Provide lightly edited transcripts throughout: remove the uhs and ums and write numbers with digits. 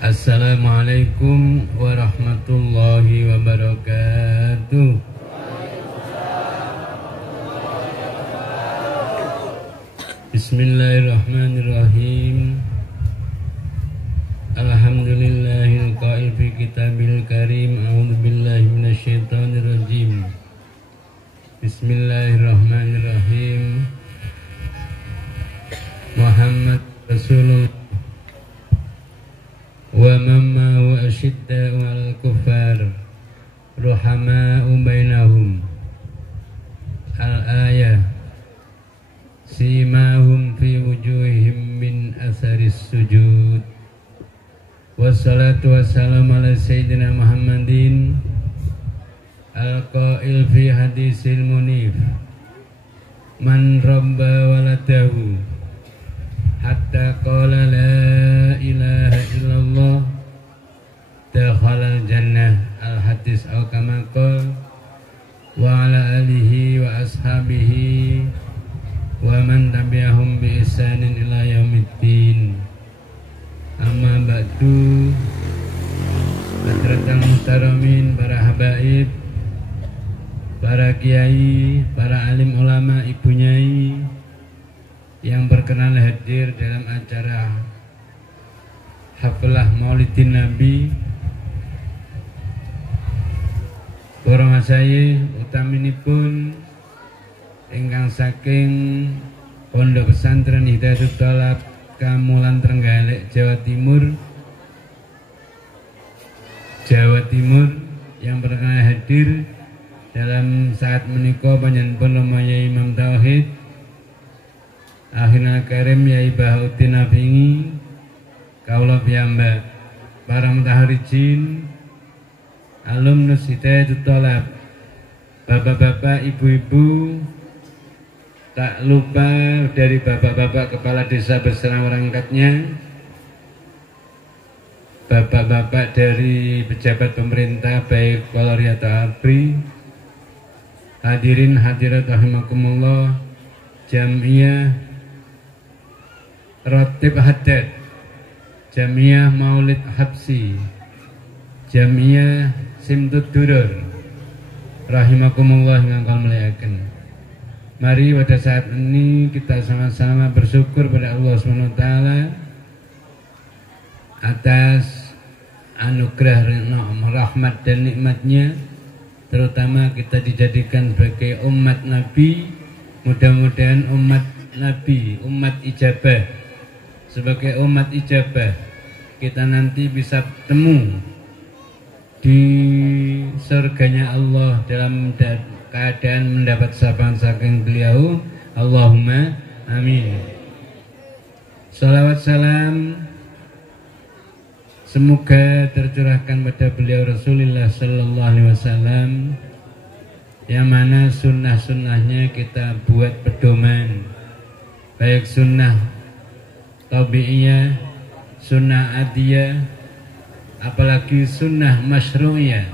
Assalamualaikum warahmatullahi wabarakatuh. Bismillahirrahmanirrahim. Alhamdulillahil qail fi kitabil karim. A'udzu billahi minasyaitonir rajim. Bismillahirrahmanirrahim. Muhammad Rasulullah wa mamma wa ashidda'u 'alal kuffar ruhama'u bainahum. Al-ayah simahum fi wujuhihim min atharis sujud. Wassalatu wassalamu ala sayyidina Muhammadin al-qail fi hadisil munif man rabba waladahu hatta qala la ilaha illallah dakhalal jannah. Al-hadis au kama qala wa ala alihi wa ashabihi wa man tabi'ahum bi ihsanin ila yaumiddin. Amma ba'du. Hadratal muhtaramin, para habaib, para kiai, para alim ulama, ibu nyai yang berkenan hadir dalam acara haflah Maulidin Nabi. Para masayih utaminipun ingkang saking Pondok Pesantren Hidayatul Thalab Kamulan Trenggalek, Jawa Timur yang berkenan hadir dalam saat menika panjenengan Romo Yai Imam Tauhid Akhirul Karim Yai Bahauddin Nafingi, kaula piyambak, para mutaharijin, alumnus Hidayatul Thalab, bapak-bapak, ibu-ibu, tak lupa dari bapak-bapak kepala desa beserta perangkatnya, bapak-bapak dari pejabat pemerintah baik Polri atau ABRI, hadirin hadirat rahimakumullah, Jamiah Ratib Haddad, Jamiah Maulid Habsi, Jamiah Simtud Durur, rahimakumullah yang akan melihatkan. Mari pada saat ini kita sama-sama bersyukur pada Allah SWT atas anugerah, rahmat dan nikmatnya, terutama kita dijadikan sebagai umat Nabi. Mudah-mudahan umat Nabi, umat ijabah, sebagai umat ijabah kita nanti bisa bertemu di surganya Allah dalam keadaan mendapat sapaan saking beliau. Allahumma amin. Salawat salam semoga tercurahkan pada beliau Rasulullah Sallallahu Alaihi Wasallam, yang mana sunnah-sunnahnya kita buat pedoman, baik sunnah tabi'iyah, sunnah adiyah, apalagi sunnah masyru'iyah,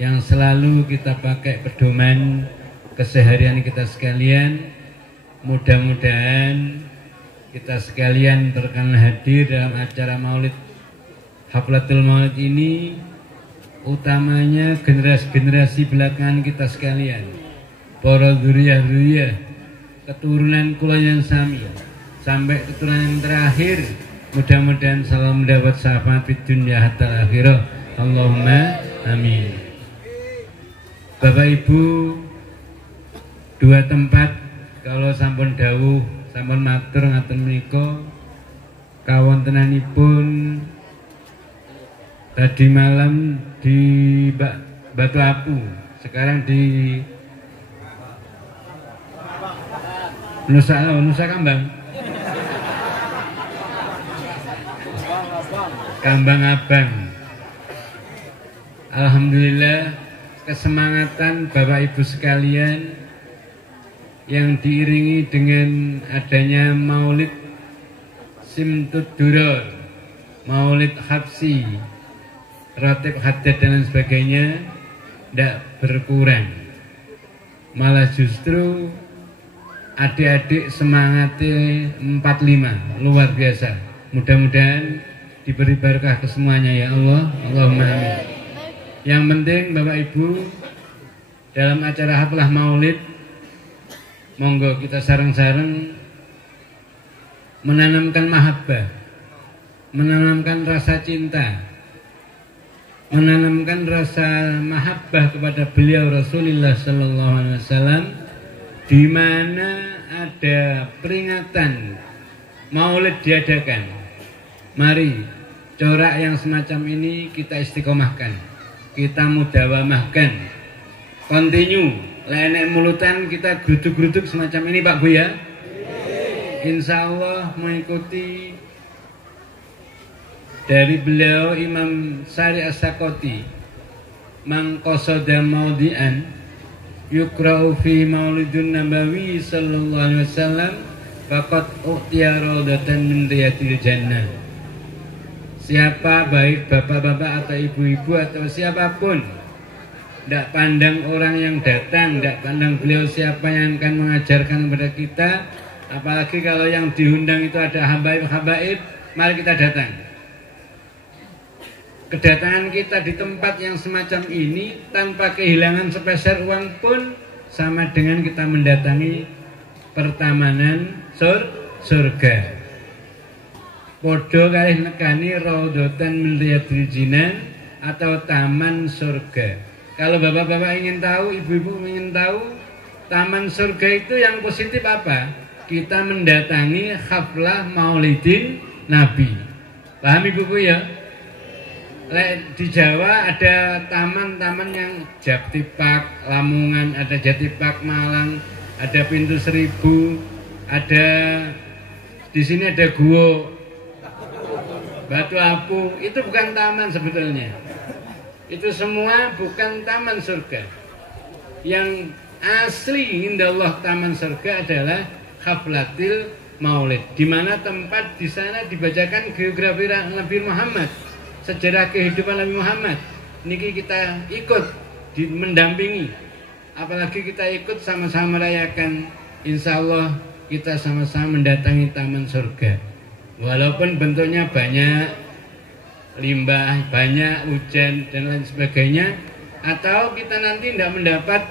yang selalu kita pakai pedoman keseharian kita sekalian. Mudah-mudahan kita sekalian berkenan hadir dalam acara Maulid, Haflatul Maulid ini, utamanya generasi-generasi belakangan kita sekalian, para dzurriyyah, keturunan kula yang sami sampai keturunan yang terakhir, mudah-mudahan selalu mendapat syafaat di dunia hatta akhirah. Allahumma amin. Bapak Ibu, dua tempat kalau sampun dawuh, sampun matur ngaten menika, kawontenanipun tadi malam di Batu Apu, sekarang di Nusa Kambang Abang. Alhamdulillah, kesemangatan Bapak Ibu sekalian yang diiringi dengan adanya Maulid Simtud Durur, Maulid Habsi, Ratib Haddad dan sebagainya, tidak berkurang, malah justru adik-adik semangatnya 45 luar biasa. Mudah-mudahan diberi berkah ke semuanya ya Allah. Allahumma amin. Yang penting Bapak Ibu, dalam acara haflah maulid, monggo kita sareng-sareng menanamkan mahabbah, menanamkan rasa cinta, menanamkan rasa mahabbah kepada beliau Rasulullah Sallallahu Alaihi Wasallam, di mana ada peringatan maulid diadakan. Mari corak yang semacam ini kita istiqomahkan, kita mudawamahkan, continue. Lainnya mulutan kita geruduk-geruduk semacam ini Pak Bu ya. Insya Allah mengikuti dari beliau Imam Sari As-Sakoti, man qasada maudian yukra'u fi maulidun nabawi sallallahu alaihi wasallam faqad u'tiya raudatan min riyadil jannah. Siapa baik bapak-bapak atau ibu-ibu atau siapapun, tidak pandang orang yang datang, tidak pandang beliau siapa yang akan mengajarkan kepada kita, apalagi kalau yang diundang itu ada habaib-habaib, mari kita datang. Kedatangan kita di tempat yang semacam ini tanpa kehilangan sepeser uang pun sama dengan kita mendatangi pertamanan surga. Podo kalih nekani raudhatan min riyadil jinan atau taman surga. Kalau bapak-bapak ingin tahu, ibu-ibu ingin tahu, taman surga itu yang positif apa? Kita mendatangi haflah maulidin Nabi. Paham ibu-ibu ya? Di Jawa ada taman-taman yang Jatipak, Lamongan, ada Jatipak, Malang, ada Pintu Seribu, ada di sini ada Gua Batu Apu. Itu bukan taman sebetulnya. Itu semua bukan taman surga. Yang asli indallah taman surga adalah haflatil maulid, di mana tempat di sana dibacakan biografi Nabi Muhammad, sejarah kehidupan Nabi Muhammad. Niki kita ikut mendampingi, apalagi kita ikut sama-sama merayakan. Insya Allah kita sama-sama mendatangi taman surga. Walaupun bentuknya banyak limbah, banyak hujan dan lain sebagainya, atau kita nanti tidak mendapat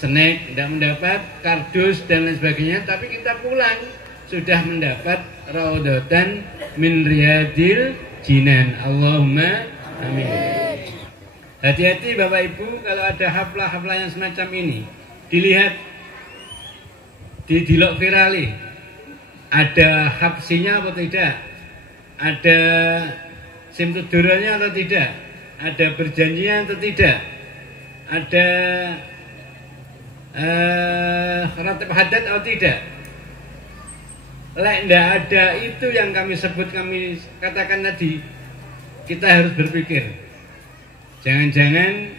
snack, tidak mendapat kardus dan lain sebagainya, tapi kita pulang sudah mendapat raudhatan min riyadil jinan. Allahumma amin. Hati-hati Bapak Ibu kalau ada haflah-haflah yang semacam ini, dilihat di dilok virali, ada hapsinya atau tidak, ada simtudurannya atau tidak, ada berjanjinya atau tidak, ada ratib hadat atau tidak. Lek ndak ada itu yang kami sebut, kami katakan tadi, kita harus berpikir, jangan-jangan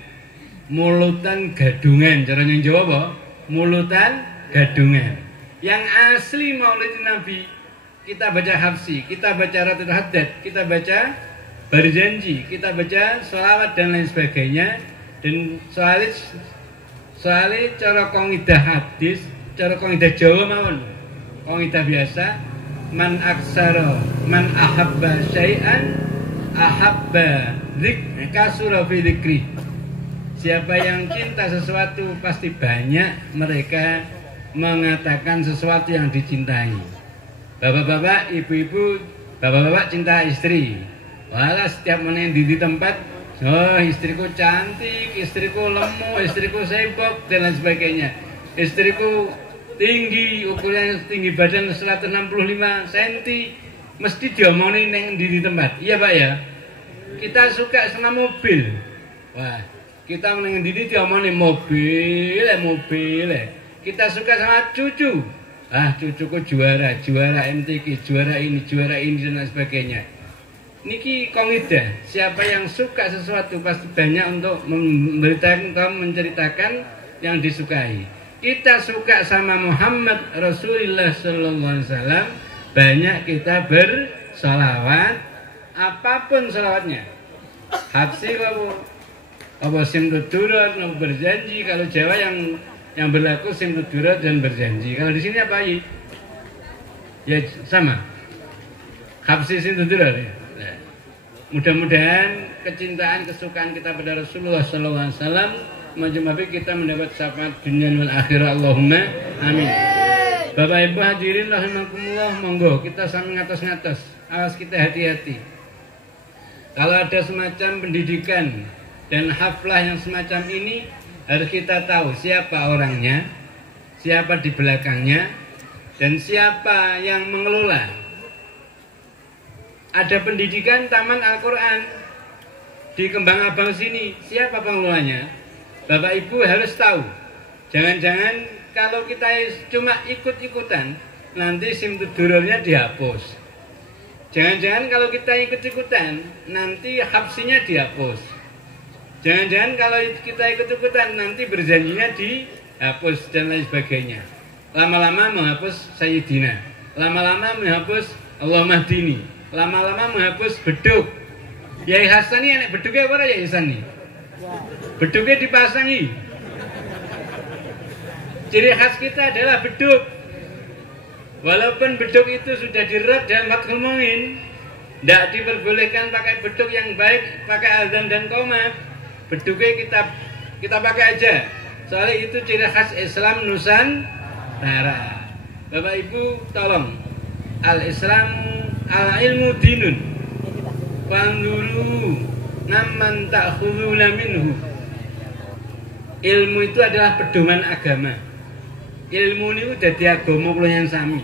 mulutan gadungan, caranya Jawa apa? Mulutan gadungan. Yang asli maulid Nabi kita baca hafsi, kita baca ratib hadat, kita baca berjanji, kita baca sholawat dan lain sebagainya. Dan soalnya cara kongidah hadis, cara kongidah Jawa mawon, kongidah biasa, man aksara man ahabba syai'an ahabba kasura fi dzikri. Siapa yang cinta sesuatu pasti banyak mereka mengatakan sesuatu yang dicintai. Bapak-bapak, ibu-ibu, bapak-bapak cinta istri. Walah setiap meneng di tempat, oh istriku cantik, istriku lemu, istriku sibuk dan lain sebagainya. Istriku tinggi, ukurannya tinggi badan 165 cm, mesti diomongin neng di tempat. Iya Pak ya. Kita suka sama mobil. Wah, kita meneng di diomongin mobil. Kita suka sama cucu. Ah, cucuku juara MTQ, juara ini dan lain sebagainya. Niki kongidah, siapa yang suka sesuatu pasti banyak untuk memberitakan atau menceritakan yang disukai. Kita suka sama Muhammad Rasulullah Sallallahu Alaihi Wasallam, banyak kita bersolawat, apapun solawatnya. Habsi apa simtudurat, berjanji. Kalau Jawa yang berlaku simtudurat dan berjanji. Kalau di sini apa ya? Ya sama. Habsi simtudurat ya. Nah, Mudah-mudahan kecintaan, kesukaan kita pada Rasulullah SAW menjembabi kita mendapat syafaat dunia wal akhirah. Allahumma amin. Bapak Ibu hadirin rahimakumullah, monggo kita sambil ngatos-ngatos. Awas kita hati-hati. Kalau ada semacam pendidikan dan haflah yang semacam ini, harus kita tahu siapa orangnya, siapa di belakangnya, dan siapa yang mengelola. Ada pendidikan Taman Al-Quran di Kembang Abang sini, siapa pengelolanya? Bapak Ibu harus tahu. Jangan-jangan kalau kita cuma ikut-ikutan, nanti SIM tudurnya dihapus. Jangan-jangan kalau kita ikut-ikutan, nanti hapsinya dihapus. Jangan-jangan kalau kita ikut-ikutan, nanti berjanjinya dihapus dan lain sebagainya. Lama-lama menghapus Sayyidina, lama-lama menghapus Allah Mahdini, lama-lama menghapus beduk. Yai Hasani anak beduknya apa ya Hasani? Beduknya dipasangi. Ciri khas kita adalah beduk. Walaupun beduk itu sudah diret dalam Fathul Muin, tidak diperbolehkan pakai beduk yang baik, pakai azan dan qomah. Beduknya kita pakai aja. Soalnya itu ciri khas Islam Nusantara. Bapak Ibu tolong, al-Islamu al-ilmu dinun Wanzuru naman ta'khuduna minhu. Ilmu itu adalah pedoman agama. Ilmu ini udah diagama kula yang sami.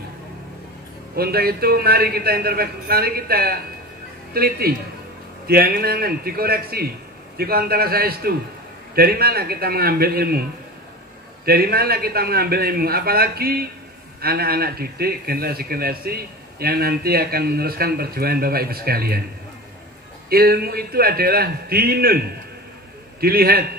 Untuk itu mari kita mari kita teliti, diangen-angen, dikoreksi, dikontrol saestu. Dari mana kita mengambil ilmu? Dari mana kita mengambil ilmu? Apalagi anak-anak didik, generasi-generasi yang nanti akan meneruskan perjuangan Bapak Ibu sekalian. Ilmu itu adalah dinun. Dilihat,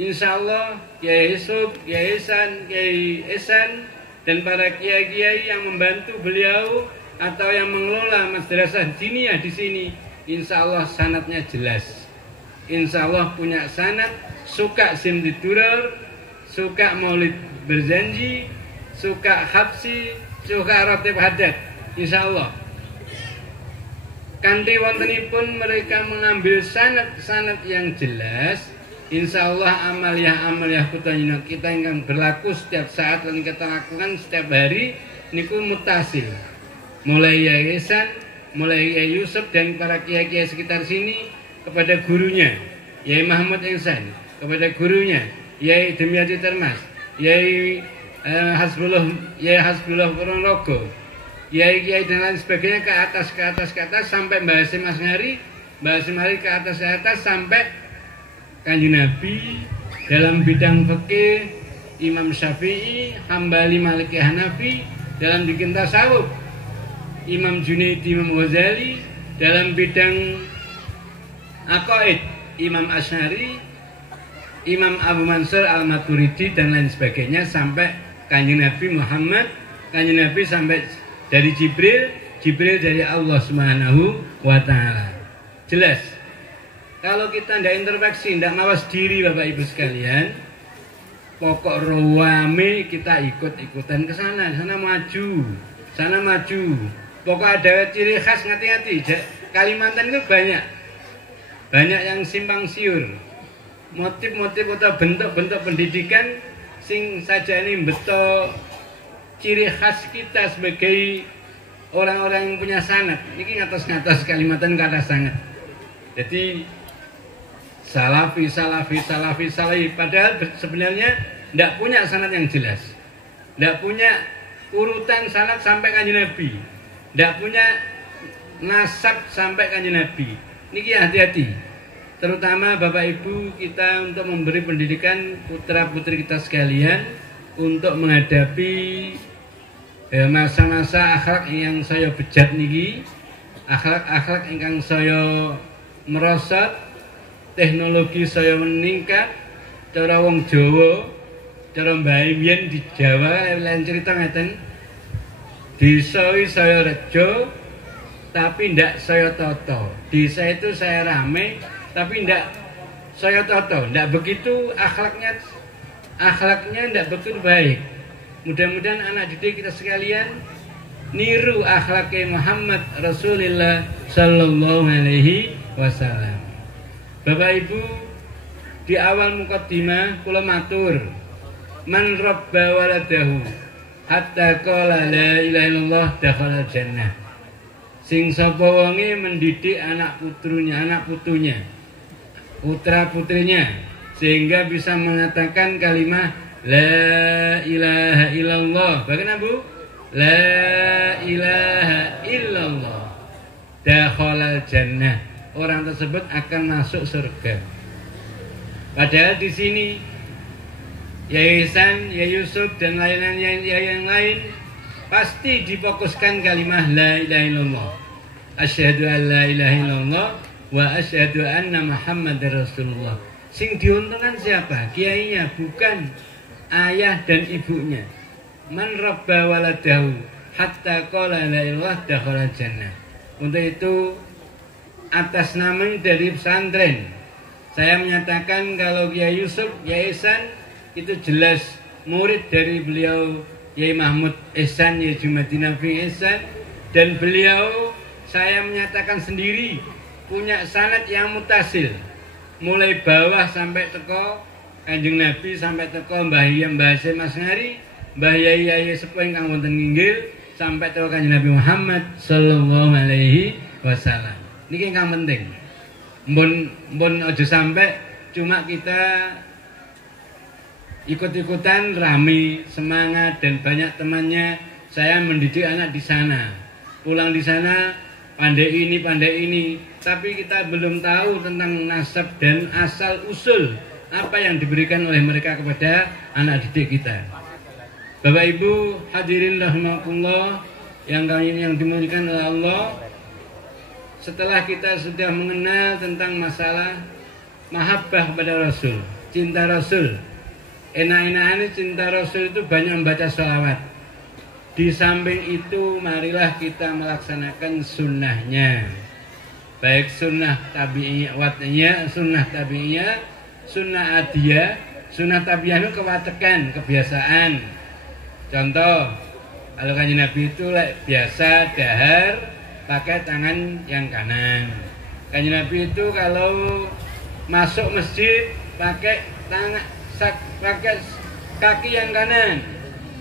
insya Allah Kiai Yusuf, Kiai Ihsan, Kiai Ihsan dan para kiai-kiai yang membantu beliau atau yang mengelola madrasah diniyah di sini, insya Allah sanadnya jelas. Insya Allah punya sanad, suka simdidurar, suka maulid berjanji, suka habsi, suka ratib hadat, insya Allah. Kanthi wontenipun mereka mengambil sanad-sanad yang jelas, insya Allah amaliyah kita yang berlaku setiap saat dan kita lakukan setiap hari niku mutasil. Mulai Yai Ihsan, mulai Yai Yusuf dan para kiai-kiai sekitar sini kepada gurunya Yai Mahmud Ihsan, kepada gurunya Yai Demyati Termas, Yai Hasbullah Ponorogo, Yai dan lain sebagainya ke atas sampai Mbah Hasim Asngari, Mbah Hasim Asngari ke atas sampai Kanjeng Nabi dalam bidang fikih, Imam Syafi'i, Hambali, Maliki, Hanafi dalam bikin tasawuf, Imam Junaidi, Imam Ghazali dalam bidang aqaid, Imam Asy'ari, Imam Abu Mansur Al-Maturidi dan lain sebagainya sampai Kanjeng Nabi Muhammad, Kanjeng Nabi sampai dari Jibril dari Allah Subhanahu wa taala. Jelas. Kalau kita tidak introspeksi, tidak mawas diri Bapak Ibu sekalian, pokok ruame kita ikut-ikutan ke sana sana maju. Pokok ada ciri khas, hati-hati. Kalimantan itu banyak yang simpang siur. Motif-motif atau bentuk-bentuk pendidikan sing saja ini betul ciri khas kita sebagai orang-orang yang punya sanad. Ini ngatas-ngatas Kalimantan kata sangat. Jadi salafi, padahal sebenarnya tidak punya sanad yang jelas, tidak punya urutan sanad sampai Kanjeng Nabi, tidak punya nasab sampai Kanjeng Nabi. Niki hati-hati, terutama Bapak Ibu kita untuk memberi pendidikan putra putri kita sekalian untuk menghadapi masa-masa akhlak yang saya bejat niki, akhlak ingkang saya merosot, teknologi saya meningkat, cara wong Jawa, cara Mbah Mbiyen di Jawa lain cerita ngeten. Desa saya rejo tapi ndak saya toto. Desa itu saya rame tapi ndak saya toto. Ndak begitu akhlaknya ndak begitu baik. Mudah-mudahan anak didik kita sekalian niru akhlaknya Muhammad Rasulullah sallallahu alaihi wasallam. Bapak Ibu, di awal mukaddimah kula matur, man rabba waladahu hatta qala la ilaha illallah dakhala jannah. Sing sapa wonge mendidik anak putunya, putra putrinya, sehingga bisa mengatakan kalimat la ilaha illallah. Bagaimana Bu? La ilaha illallah dakhala jannah. Orang tersebut akan masuk surga. Padahal di sini Yayasan, Ya Yusuf dan yang lain pasti difokuskan kalimat la ilaha illallah. Asyhadu an la ilaha illallah wa asyhadu anna Muhammadar Rasulullah. Sing diuntungkan siapa? Kiainya, bukan ayah dan ibunya. Man rabba waladahu hatta qala la ilaha dakhala jannah. Untuk itu atas nama dari pesantren saya menyatakan kalau Kiai Yusuf, Kiai Ihsan itu jelas murid dari beliau Kiai Mahmud Ihsan, Kiai Jumadin Nafi Ihsan, dan beliau saya menyatakan sendiri punya sanad yang mutasil mulai bawah sampai teko Kanjeng Nabi sampai teko Mbah Yai Mbah Hasyim Asngari, Mbah Yai sepuh ingkang wonten nginggil sampai teko Kanjeng Nabi Muhammad sallallahu alaihi wasallam. Niki ingkang penting. Mbon aja sampai cuma kita ikut-ikutan rame, semangat dan banyak temannya. Saya mendidik anak di sana, pulang di sana pandai ini, tapi kita belum tahu tentang nasab dan asal usul apa yang diberikan oleh mereka kepada anak didik kita. Bapak Ibu hadirin rahimakumullah yang dimuliakan oleh Allah. Setelah kita sudah mengenal tentang masalah mahabbah kepada Rasul, cinta Rasul, enak-enakannya cinta Rasul itu banyak membaca sholawat. Di samping itu marilah kita melaksanakan sunnahnya, baik sunnah tabi'iyah, sunnah tabi'iyah, sunnah adiyah. Sunnah tabi'iyah itu kewatekan, kebiasaan. Contoh, kalau Kanjeng Nabi itu biasa dahar pakai tangan yang kanan. Kanjeng Nabi itu kalau masuk masjid pakai kaki yang kanan.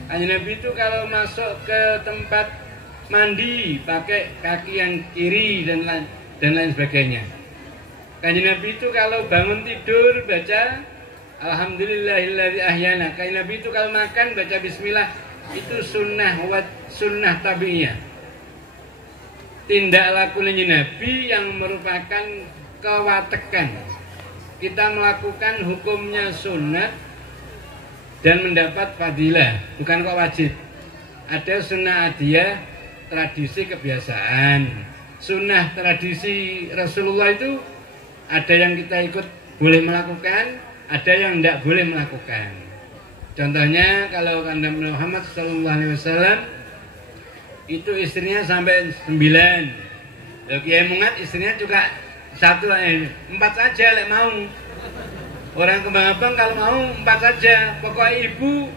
Kanjeng Nabi itu kalau masuk ke tempat mandi pakai kaki yang kiri dan lain sebagainya. Kanjeng Nabi itu kalau bangun tidur baca alhamdulillahilladzi ahyana. Kanjeng Nabi itu kalau makan baca bismillah. Itu sunnah tabi'iyah. Tindak laku Nabi yang merupakan kewatekan. Kita melakukan hukumnya sunat dan mendapat fadilah, bukan kok wajib. Ada sunnah adiyah, tradisi kebiasaan. Sunnah tradisi Rasulullah itu ada yang kita ikut boleh melakukan, ada yang tidak boleh melakukan. Contohnya kalau Kanjeng Muhammad SAW itu istrinya sampai 9. Kiai Mungat istrinya juga 4 saja lek mau. Orang Kembang Abang kalau mau 4 saja. Pokoknya ibu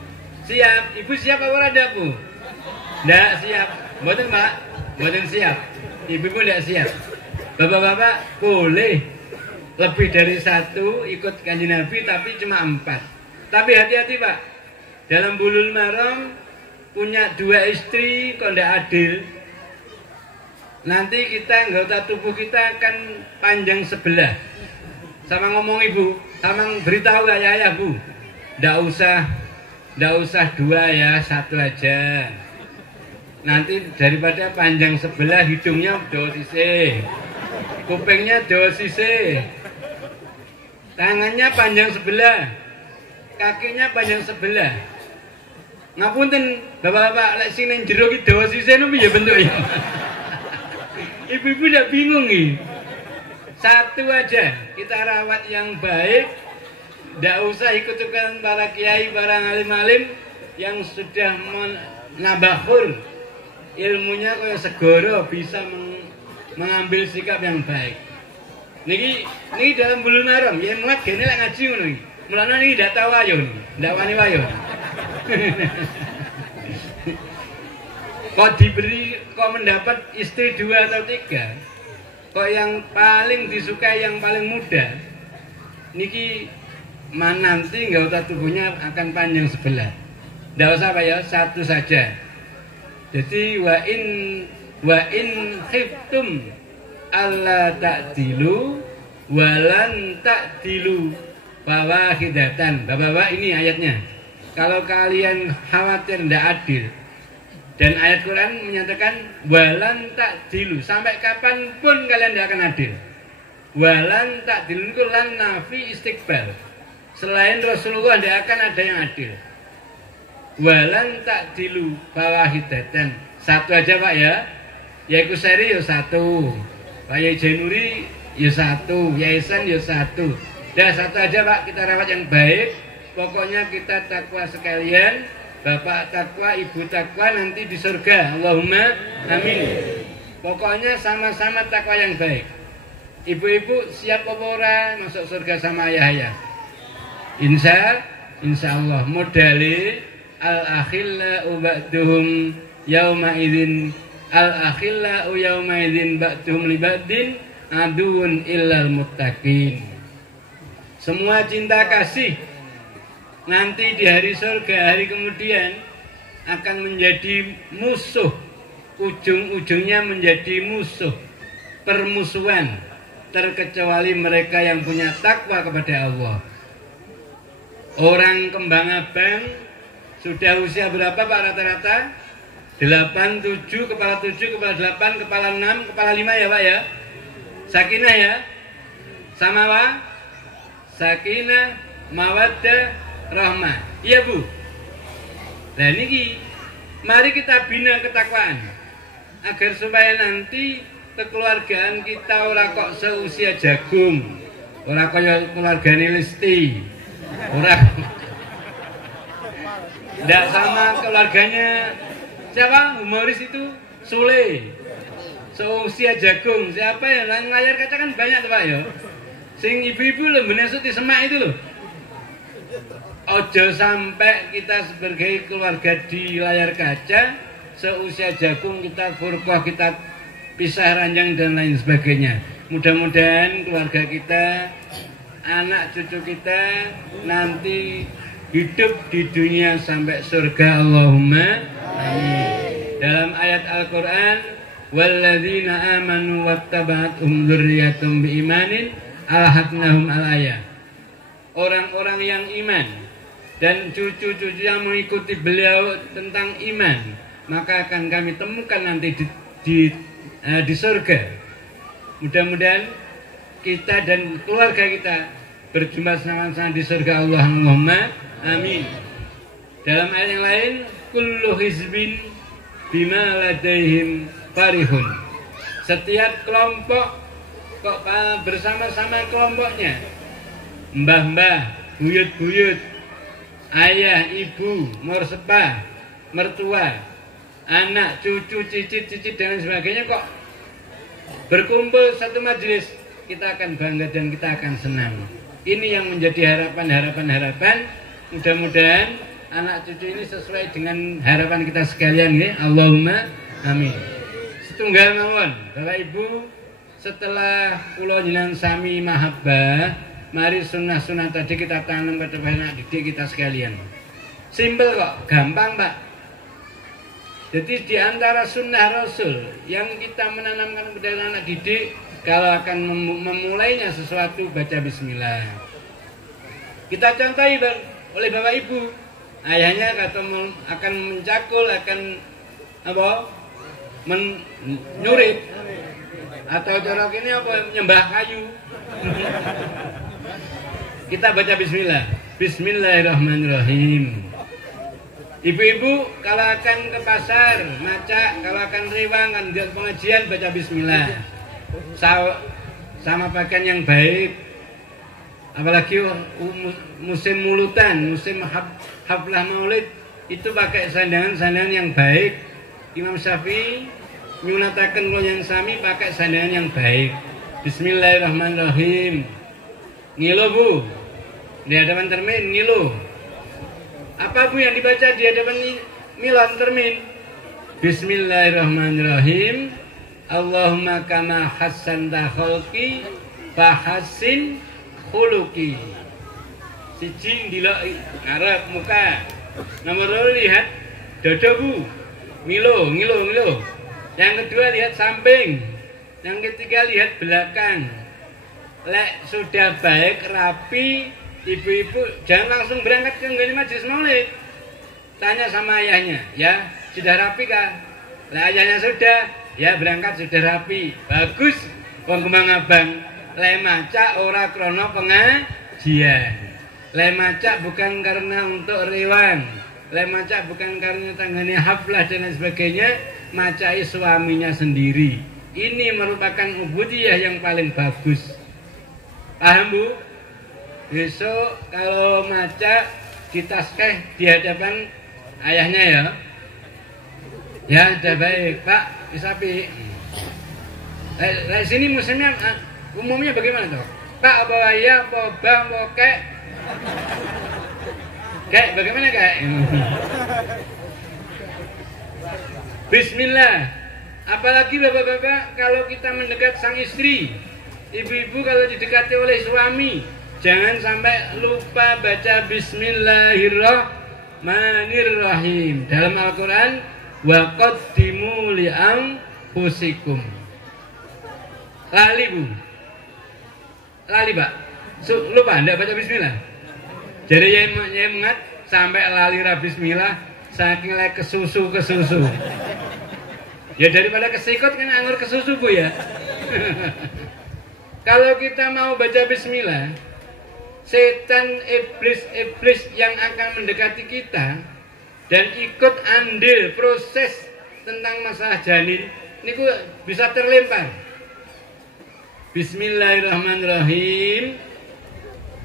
siap. Ibu siap apa ora ada, Bu? Ndak siap. Mboten, Mbak? Mboten siap. Ibu pun ndak siap. Bapak-bapak boleh lebih dari 1 ikut Kanjeng Nabi tapi cuma 4. Tapi hati-hati, Pak. Dalam bulul maram punya 2 istri kok ndak adil. Nanti kita anggota tubuh kita akan panjang sebelah. Sama ngomong ibu, sama beritahu ayah Bu, ndak usah 2 ya, 1 aja. Nanti daripada panjang sebelah hidungnya 2 sisi, kupingnya 2 sisi, tangannya panjang sebelah, kakinya panjang sebelah. Ngapunten bapak-bapak lek sing ning jero ki dawa sisene piye bentuknya? Ibu-ibu udah bingung nih. 1 aja kita rawat yang baik. Ndak usah ikut-ikutan para kiai, para alim-alim yang sudah menabakhur ilmunya kaya segoro bisa mengambil sikap yang baik. Niki dalam bulan maram ya muat gene lek ngaji ngono iki. Mulane niki ndak tahu ayo, ndak wani wayo. Kok mendapat istri 2 atau 3 Kok yang paling disukai yang paling muda niki nanti anggota tubuhnya akan panjang sebelah. Tidak usah Pak ya, satu saja. Jadi wa in khiftum alla ta'dilu walan ta'dilu fawahidatan. Bapak-bapak, ini ayatnya. Kalau kalian khawatir tidak adil, dan ayat Quran menyatakan walan ta'dilu, sampai kapanpun kalian tidak akan adil. Walan ta'dilu itu lan nafi istiqbal. Selain Rasulullah tidak akan ada yang adil. Walan ta'dilu fawahidatan. Satu aja Pak ya. Yaiku Seri ya satu. Pak Yai Jainuri ya satu. Yaisan ya satu. Dah satu aja Pak, kita rawat yang baik. Pokoknya kita takwa sekalian. Bapak takwa, ibu takwa, nanti di surga. Allahumma amin. Pokoknya sama-sama takwa yang baik. Ibu-ibu siap apa ora masuk surga sama ayah-ayah? Insya Allah. Modali al-akhillau ba'duhum yauma idzin al-akhillau yauma idzin ba'duhum li ba'din aduun illal muttaqin. Semua cinta kasih nanti di hari surga, hari kemudian akan menjadi musuh. Ujung-ujungnya menjadi musuh, permusuhan, terkecuali mereka yang punya takwa kepada Allah. Orang kembang abang sudah usia berapa Pak rata-rata? 8, 7, kepala 7, kepala 8, kepala 6, kepala 5 ya Pak ya? Sakinah ya? Sama Pak? Sakinah, mawaddah, rahmah. Iya Bu. Nah ini mari kita bina ketakwaan agar supaya nanti kekeluargaan kita ora kok seusia jagung, ora kaya keluargane Listi, ora ndak sama keluarganya siapa humoris itu Sule, seusia jagung. Siapa ya layar kaca kan banyak tuh Pak ya. Sing ibu-ibu lho menesut di semak itu loh. Ojo sampai kita sebagai keluarga di layar kaca seusia jagung kita furqah, kita pisah ranjang dan lain sebagainya. Mudah-mudahan keluarga kita, anak cucu kita nanti hidup di dunia sampai surga. Allahumma amin. Dalam ayat Al-Quran, walladzina amanu wattaba'athum dzurriyyatuhum biimanin alhaqnahum al-ayah. Orang-orang yang iman dan cucu-cucu yang mengikuti beliau tentang iman, maka akan kami temukan nanti di surga. Mudah-mudahan kita dan keluarga kita berjumpa sama-sama di surga. Allahumma amin. Dalam ayat yang lain, kullu hizbin bima ladaihim farihun. Setiap kelompok kok bersama-sama kelompoknya, mbah-mbah, buyut-buyut, ayah, ibu, mersepa, mertua, anak, cucu, cicit dan sebagainya kok berkumpul satu majelis, kita akan bangga dan kita akan senang. Ini yang menjadi harapan. Mudah-mudahan anak cucu ini sesuai dengan harapan kita sekalian ya. Allahumma amin. Setunggal mawon Bapak Ibu, setelah kula jenengan sami mahabbah, mari sunnah-sunnah tadi kita tanam pada anak didik kita sekalian. Simpel kok, gampang Pak. Jadi di antara sunnah Rasul yang kita menanamkan pada anak didik, kalau akan memulainya sesuatu baca bismillah. Kita contohi oleh Bapak Ibu, ayahnya kata akan mencakul, akan apa? Menyurit atau corok ini apa? Nyembah kayu. Kita baca bismillah. Bismillahirrahmanirrahim. Ibu-ibu kalau akan ke pasar, macak, kalau akan riwang, kan pengajian baca bismillah. Sama pakaian yang baik. Apalagi musim mulutan, musim haflah maulid, itu pakai sandangan-sandangan yang baik. Imam Syafi'i nyunatakan kalau yang sami pakai sandangan yang baik. Bismillahirrahmanirrahim. Ngilu Bu, di hadapan termin ngilu. Apa Bu yang dibaca di hadapan milan termin? Bismillahirrahmanirrahim. Allahumma kama hassanta khalqi fahassin khuluqi. Siji ndelok ngarep muka. Nomor 2 lihat dadaku. Ngilo. Yang kedua lihat samping. Yang ketiga lihat belakang. Lek sudah baik, rapi, ibu-ibu jangan langsung berangkat ke majelis maulid. Tanya sama ayahnya, ya sudah rapi kah? Lek ayahnya sudah, ya berangkat sudah rapi. Bagus, wong Kembang Abang. Lek maca ora krono pengajian. Lek maca bukan karena untuk rewang. Lek maca bukan karena tanggane haflah dan lain sebagainya. Macai suaminya sendiri. Ini merupakan ubudiyah yang paling bagus. Paham Bu? Besok kalau maca ditaskeh di hadapan ayahnya ya. Ya sudah baik Pak, bisa pi. Sini musimnya umumnya bagaimana toh? Pak apa ayah, apa bang, apa kek? Kek bagaimana kek? Bismillah. Apalagi bapak-bapak kalau kita mendekat sang istri, ibu-ibu kalau didekati oleh suami, jangan sampai lupa baca Bismillahirrahmanirrahim. Dalam Al-Quran, wa qaddimu li anfusikum. Lali Bu, lali Pak. Lupa enggak baca Bismillah. Jadi yang mengat sampai lali ra Bismillah, saking lek kesusu. Ya daripada kesikut kan anggur kesusu Bu ya. Kalau kita mau baca Bismillah, setan iblis yang akan mendekati kita dan ikut andil proses tentang masalah janin, ini bisa terlempar. Bismillahirrahmanirrahim.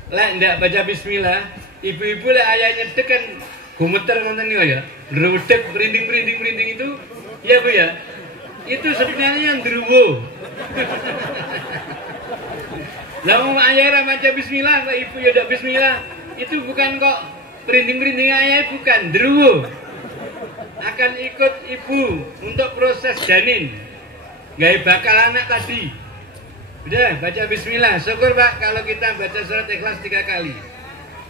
Lek ndak baca Bismillah, ibu-ibu lek ayahnya tekan gumeter nonton ya, rudek merinding itu, ya Bu ya. Itu sebenarnya yang druwo. Lah mau ayah baca Bismillah, Pak Ibu ya ndak Bismillah, itu bukan kok merinding ayah, bukan druwo. Akan ikut ibu untuk proses janin, gak bakal anak tadi. Udah baca Bismillah. Syukur Pak kalau kita baca surat Ikhlas 3 kali.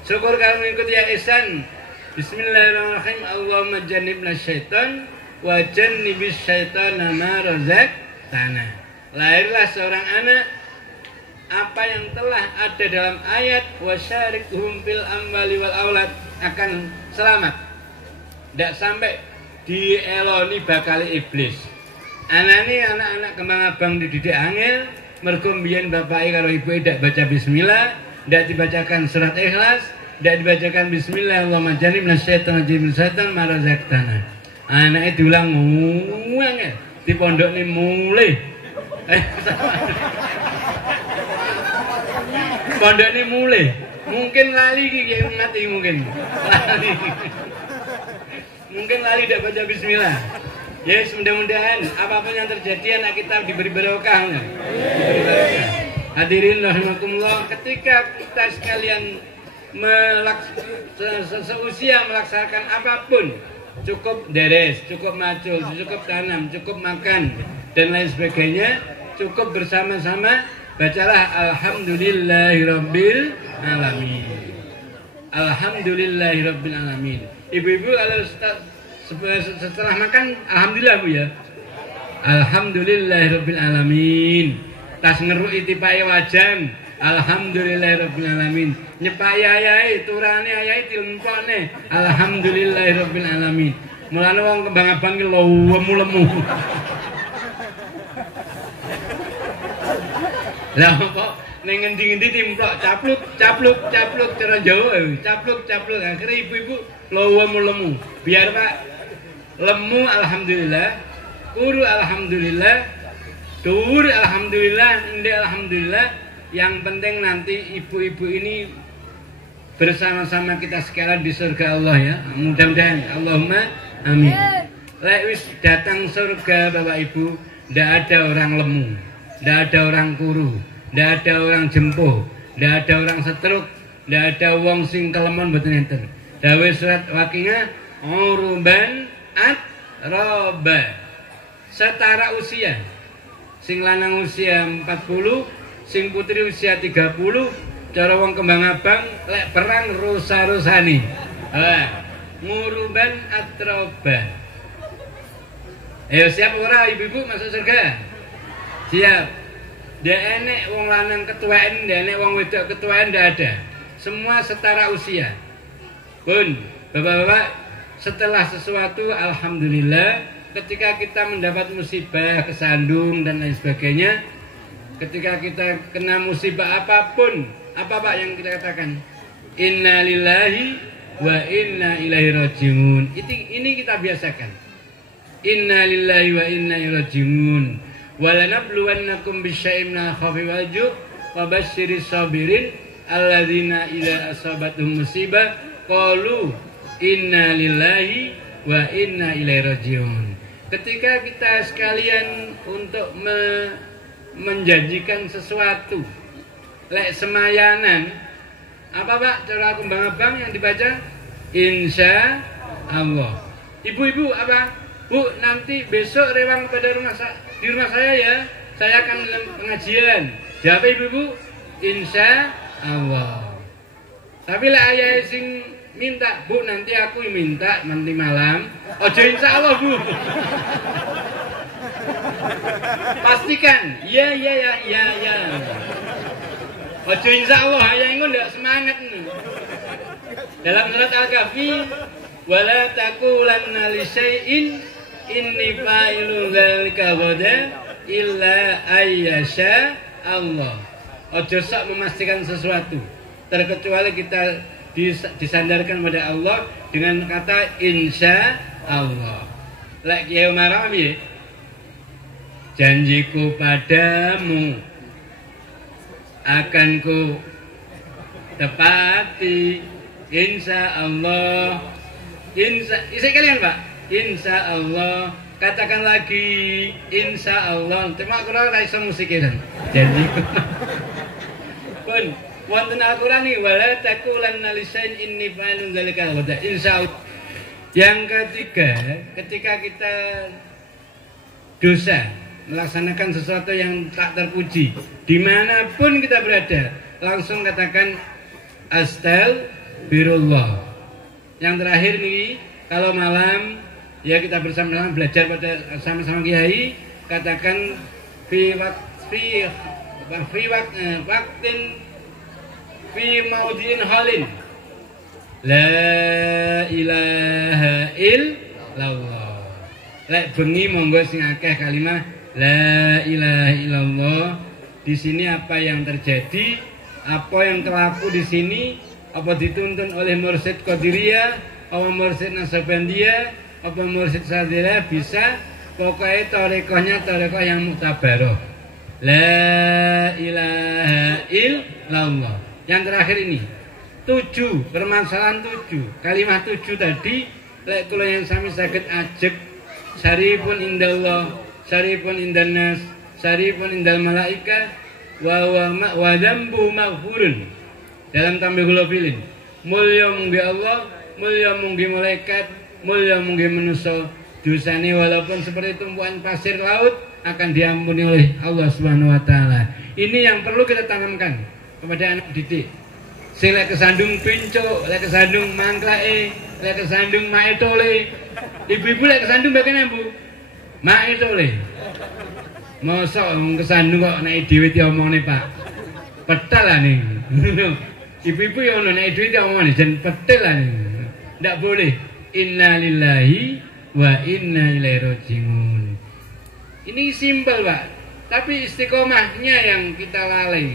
Syukur kalau mengikuti ya Ihsan. Bismillahirrahmanirrahim. Allahumma jannibna syaitan wa jannibis syaitana ma razaqtana. Lahirlah seorang anak, apa yang telah ada dalam ayat wasyarikhum fil amwali wal aulad akan selamat. Tidak sampai dieloni bakali iblis. Anak-anak Kembang Abang dididik angel. Mergo mbiyen bapake karo ibuke ndak baca Bismillah, ndak dibacakan surat Ikhlas, ndak dibacakan Bismillah, Allahumma jannibna syaitan rajim syaitan ma razaqtana. Anake diulang nguang ya, di pondokne mulih. Pondokne mulih. Mungkin lali iki mati mungkin. Lali. Mungkin lali ndak baca Bismillah. Yes, mudah-mudahan apapun yang terjadi anak kita diberi barokah. Hadirin rahimakumullah, ketika kita sekalian seusia melaksanakan apapun, cukup deres, cukup macul, cukup tanam, cukup makan dan lain sebagainya, cukup bersama-sama bacalah alhamdulillahirabbil alamin. Alhamdulillahirabbil alamin. Ibu-ibu kalau setelah makan, alhamdulillah Bu ya. Alhamdulillahirabbil alamin. Tas ngeruki tipake wajan, alhamdulillahirabbil alamin. Nyepaki ayahe, turane ayahe dilempokne, alhamdulillahirabbil alamin. Mulane wong Kembang Abang ki lemu. Lah kok ning ngendi-endi timplok capluk cara Jawa, capluk. Akhire ibu-ibu lemu. Biar Pak lemu alhamdulillah, kuru alhamdulillah, dur alhamdulillah, ndek alhamdulillah. Yang penting nanti ibu-ibu ini bersama-sama kita sekalian di surga Allah ya. Mudah-mudahan Allahumma amin. Lek wis datang surga Bapak Ibu, ndak ada orang lemu, ndak ada orang kuru, ndak ada orang jempuh, ndak ada orang setruk, ndak ada wong sing kelemon mboten enten. Dawuh surat Waqiah uruban atroba, setara usia. sing lanang usia 40, sing putri usia 30. Cara wong Kembang Abang lek perang rusa-rusani. Nguruban atroba. Ayo siap ora ibu-ibu masuk surga? Siap. Dia enek wong lanang ketuaan, dia enek wong wedok ketuaan, ndak ada. Semua setara usia. Pun, bapak-bapak, setelah sesuatu alhamdulillah, ketika kita mendapat musibah, kesandung dan lain sebagainya, ketika kita kena musibah apapun, apa Pak yang kita katakan? Inna lillahi wa inna ilaihi rajiun. Ini kita biasakan. Inna lillahi wa inna ilaihi rajiun. Wa lanabluwannakum bisyai'in minal khawfi wal ju' wa basyiris sabirin alladzina idza asabatuhum musibah qalu inna lillahi wa inna ilaihi rajiun. Ketika kita sekalian untuk menjanjikan sesuatu, lek semayanan, apa Pak cara Kembang Abang yang dibaca? Insya Allah. Ibu-ibu apa? Bu, nanti besok rewang pada di rumah saya ya. Saya akan pengajian. Jawab ibu-ibu, Insya Allah. Tapi lek ayah sing minta, Bu nanti aku minta nanti malam. Ojo insya Allah Bu. Pastikan, ya. Ojo insya Allah, ayah itu tidak semangat nih. Dalam surat Al-Kahfi, wala taqulanna li syai'in inni fa'ilu dzalika ghadan illa ayyasha Allah. Ojo sok memastikan sesuatu, terkecuali kita disandarkan pada Allah dengan kata insya Allah. Lek Kiai Umar piye? Janjiku padamu akan ku tepati insya Allah. Isi kalian Pak, insya Allah. Katakan lagi insya Allah. Cuma aku ora iso musikiran. Janjiku. Pun wonten Al-Qur'an iki wala taqulanna lisain inni fa'ilun dzalika wa insyaallah. Yang ketiga, ketika kita dosa, melaksanakan sesuatu yang tak terpuji, dimanapun kita berada, langsung katakan astagfirullah. Yang terakhir nih, kalau malam ya kita bersama-sama belajar pada sama-sama kiai, katakan waktin fi maudin halin la ilaha illallah. Lek bengi monggo sing akeh kalimat la ilaha illallah. Di sini apa yang terjadi, apa yang terlaku di sini, apa dituntun oleh mursyid Qadiriyah, apa mursyid Nasabandiyah, apa mursyid Sadillah, bisa pokoknya tarekohnya tarekoh yang muktabaroh. La ilaha illallah. Yang terakhir ini 7, permasalahan 7. Kalimat 7 tadi lek kula yang sami saged ajeg saripun indallah, saripun indannas, saripun indal malaika wa dzambu maghfurun. Dalam tambah kula pilih mulya munggi Allah, mulya munggi malaikat, mulya munggi manusia. Dosane walaupun seperti tumpuan pasir laut akan diampuni oleh Allah Subhanahu wa taala. Ini yang perlu kita tanamkan kepada anak didik. Sing lek kesandung pincuk, lek kesandung mangklae, lek kesandung maetole. Ibu-ibu lek kesandung bagaimana Bu? Maetole. Mosok kesandung kok nek dhewe diomongne Pak. Petel lah nih. Ibu-ibu yang ono nek dhewe diomongne jen petel lah nih. Ndak boleh. Inna lillahi wa inna ilaihi rajiun. Ini simpel Pak, tapi istiqomahnya yang kita lalai.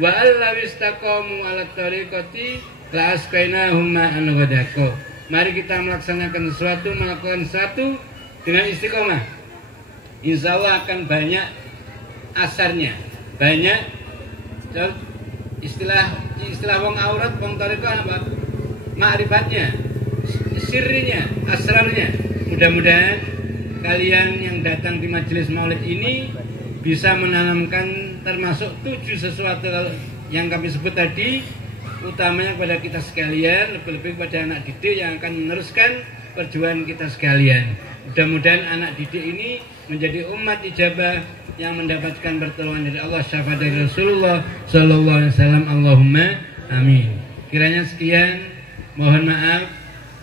Wa allaw istaqamu ala tariqati la asqainahum ma'an ghadaqo. Mari kita melaksanakan sesuatu, melakukan sesuatu dengan istiqomah. Insya Allah akan banyak asarnya, banyak istilah wong aurat, wong tariqah apa? Ma'rifatnya, sirrinya, asrarnya. Mudah-mudahan kalian yang datang di majelis maulid ini bisa menanamkan termasuk 7 sesuatu yang kami sebut tadi, utamanya kepada kita sekalian, lebih-lebih kepada anak didik yang akan meneruskan perjuangan kita sekalian. Mudah-mudahan anak didik ini menjadi umat ijabah yang mendapatkan pertolongan dari Allah, syafaat dari Rasulullah sallallahu alaihi wasallam. Allahumma amin. Kiranya sekian, mohon maaf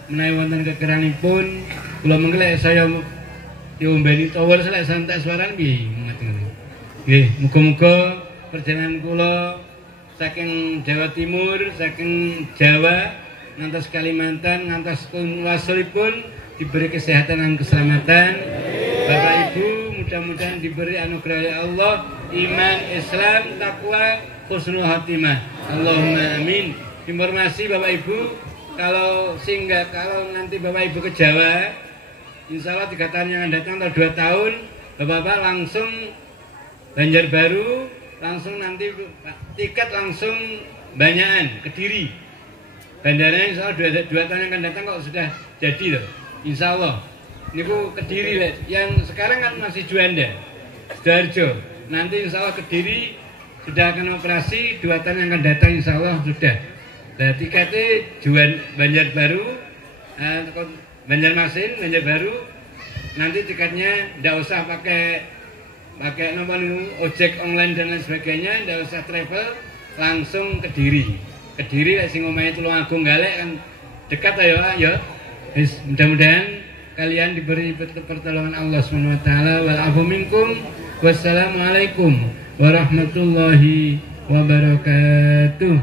menawi wonten kekeranipun kula mengke saya diombeni tower selek santai suaran piye ngoten. Nggih, muga-muga perjalanan kula saking Jawa Timur, saking Jawa ngantos Kalimantan, ngantos wasulipun diberi kesehatan dan keselamatan. Bapak Ibu mudah-mudahan diberi anugerah ya Allah, iman, Islam, takwa, husnul khatimah. Allahumma amin. Informasi Bapak Ibu, kalau nanti Bapak Ibu ke Jawa, insya Allah 3 tahun yang akan datang atau 2 tahun, Bapak-bapak langsung Banjarbaru, langsung nanti tiket langsung banyakan Kediri. Bandaranya insya Allah 2 tahun yang akan datang kok sudah jadi loh, insya Allah. Ini Kediri yang sekarang kan masih Juanda, Sidoarjo. Nanti insya Allah Kediri sudah akan operasi 2 tahun yang akan datang insya Allah sudah. Nah tiketnya Banjarbaru, Banjarmasin, Banjarbaru. Nanti tiketnya tidak usah pakai ojek online dan lain sebagainya, tidak usah travel, langsung Kediri. Kediri sing omahe Tulungagung Galek kan dekat ayo. Mudah-mudahan kalian diberi pertolongan Allah Subhanahu wa taala. Wal afu minkum. Wassalamualaikum warahmatullahi wabarakatuh.